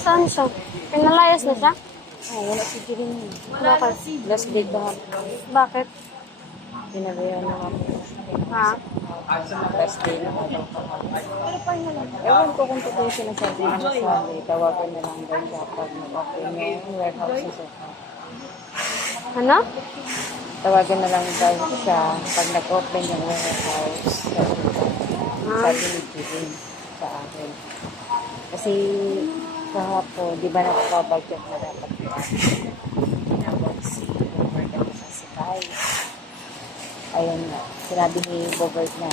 Saan siya? Pinalayas na siya? Wala si Kirin. Bakit? Last date ba? Bakit? Pinabayaan na kami. Ha? Last day na kami. Ewan ko kung totoo yung sinasabi na nasabi. Tawagan na lang daw siya pag nag-open yung warehouse sa sofa. Ano? Tawagan na lang daw siya pag nag-open yung warehouse sa sofa. Sabi ni Kirin sa akin. Kasi kahapon, di ba nakapabudget na dapat yun? Tinawag si Bobert at si Kai. Ayun na, sinabi ni Bobert na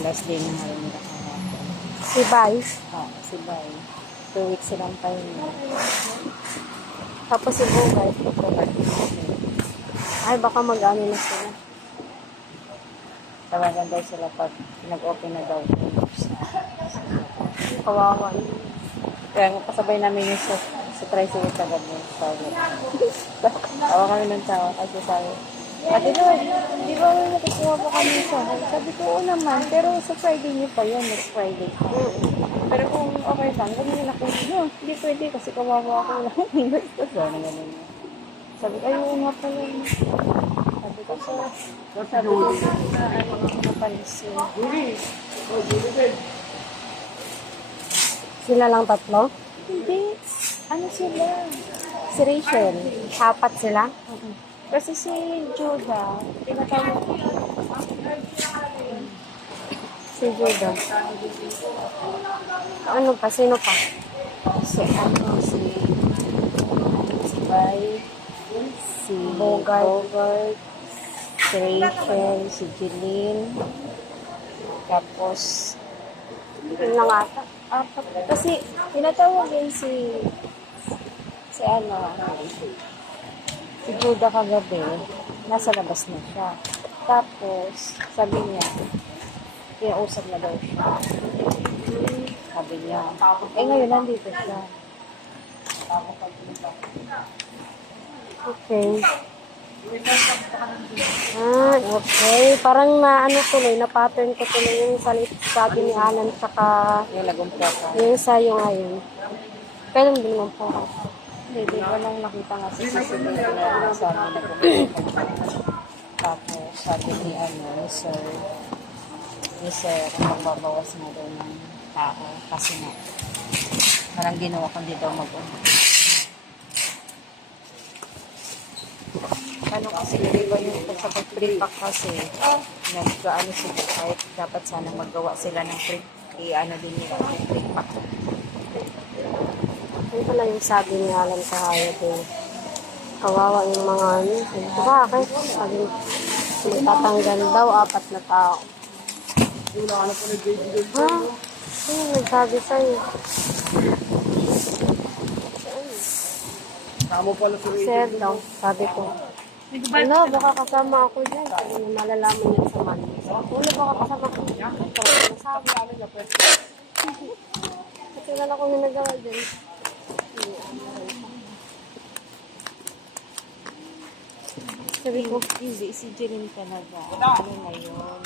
last day na ngayon nila kahapon. Si Vice. Si Bay. 2 weeks silang pahinga. Tapos si Bogart. Ay, baka mag-ano na sila. Tawagan daw sila pag nag-open na daw. Kawawa. Kaya pasabay namin yung sa tricycle sa gabi. Tawa kami ng tao kasi sabi, Ate Lord, di ba nakukuha pa kami sa sabi ko, oo naman, pero sa Friday niyo pa yun, next Friday. Pero kung okay lang, ganun ako, no, hindi pwede kasi kawawa ako lang. Sabi ko, ayaw nga pala. Sabi ko, napansin. Sila lang tatlo? Hindi. Ano sila? Si Rachel. Apat sila? Kasi si Judah, tinatawag ko. Si Judah. Ano pa? Sino pa? Si Bay, si Bogart, si Rachel, si Jeline, tapos, Yun lang ata. apat. Kasi, tinatawag din si Judah kagabi, nasa labas na siya. Tapos, sabi niya, kinausap na daw siya. Sabi niya, ngayon nandito siya. Okay. Okay. Parang na ano tuloy, na pattern ko tuloy yung sabi ni Alan tsaka Yung nagumpra ka. yung sayo ngayon. Kailan din naman po ako. Hindi ko lang nakita nga sa CCTV na sa amin nagumpra. Tapos, sabi ni Sir, magbabawas na daw ng tao. Kasi nga, parang ginawa kundi daw mag-umpra. Ano kasi, di ba yung sa pag-pre-pack kasi, nag-ano sila, kahit dapat sana magawa sila ng i-ano din yung pre-pack. Yun pala yung sabi ni Alan sa hayat eh. Kawawa yung mga ano. Bakit? Sabi magtatanggal daw, 4 na tao. Ha? Ano nagsabi sa'yo? Sir daw, sabi ko. Ano, baka kasama ako dyan. Sabi niya, malalaman yan sa Monday. Ano, baka kasama ako dyan. Pero nasabi, ano na pwede. Kasi wala akong ginagawa dyan. Sabi ko, Hindi, si Jeline talaga. Ano na yun?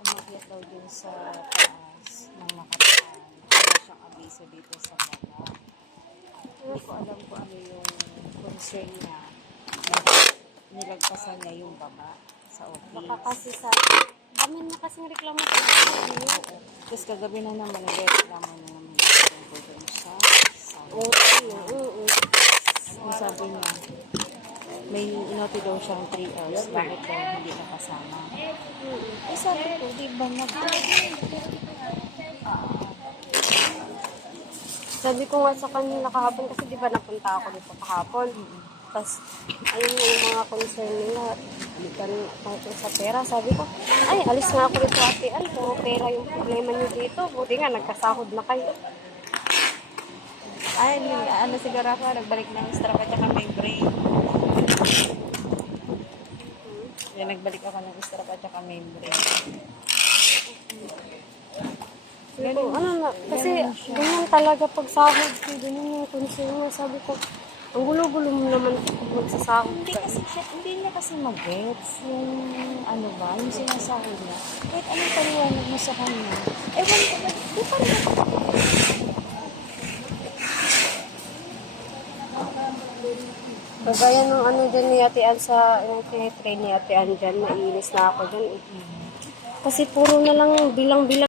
Umakyat daw dun sa taas ng nakaraan. Wala siyang abiso dito sa baba. Hindi ko alam kung ano yung concern niya. Nilagpasan niya yung baba sa baka office. kasi sa... Dami na kasing reklamo sa ano. Tapos kagabi na naman, nag-reklamo na naman tungkol dun sa Oo. ang sabi niya, may inoti daw siyang 3 hours. Bakit daw hindi nakasama? Eh sabi ko, di ba Sabi ko nga sa kanila kahapon kasi di ba napunta ako dito kahapon. Tapos, ayun yung mga concern nila. Balikan kahit sa pera. Sabi ko, ay, alis nga ako dito, Ate Al. Puro pera yung problema niyo dito. Buti nga, nagkasahod na kayo. Ay, ano siguro ako, nagbalik ng strap at saka may brain. Kaya nagbalik ako ng strap at saka may brain. Sabi ko, ano na, kasi ganyan talaga pag sahod ko, ganyan yung concern niya. Sabi ko, ang gulo-gulo mo naman magsasahod Hindi ka. kasi siya, hindi niya kasi mag-gets yung ano ba, yung sinasahod niya. Kahit anong paliwanag mo sa kanya. Ewan ko ba, di pa rin ako. Kagaya nung ano dyan ni Ate Ann sa, yung tinitrain ni Ate Ann dyan, naiinis na ako dyan eh. Kasi puro na lang bilang-bilang.